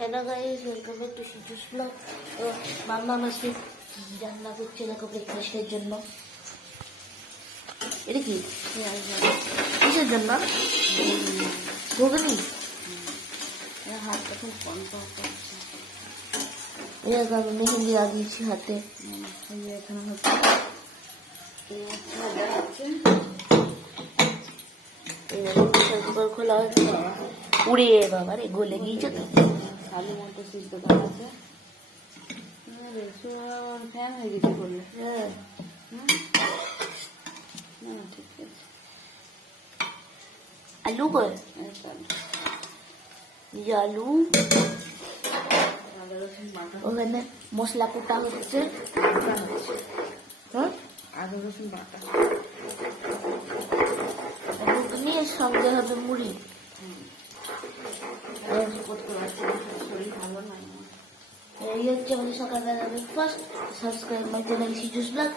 Hello guys, welcome back to Shijus blog. तो मामा আজকে রান্না করছে দেখো ব্রেকফাস্টের জন্য। এটা কি কিসের জন্য? ঘুগনি। হাত এখন কনকন করছে। এরকম আমি মেহেন্দি লাগিয়েছি হাতে। এখানে হচ্ছে খোলা হচ্ছে উড়ে বাবা রে, গলে গিয়েছে তো। আলু মতো সিদ্ধ করা আছে। ফ্যান হয়ে গেছে করলে। হ্যাঁ ঠিক আছে। আলু কর, এই আলু ওখানে মশলা কোটা হচ্ছে। হ্যাঁ, আদা রসুন বাটা। ঘুগনি এর সঙ্গে হবে মুড়ি। শরীর ভালো নয়। এই হচ্ছে আমাদের সকালবেলা breakfast. Subscribe my channel Shijus blog.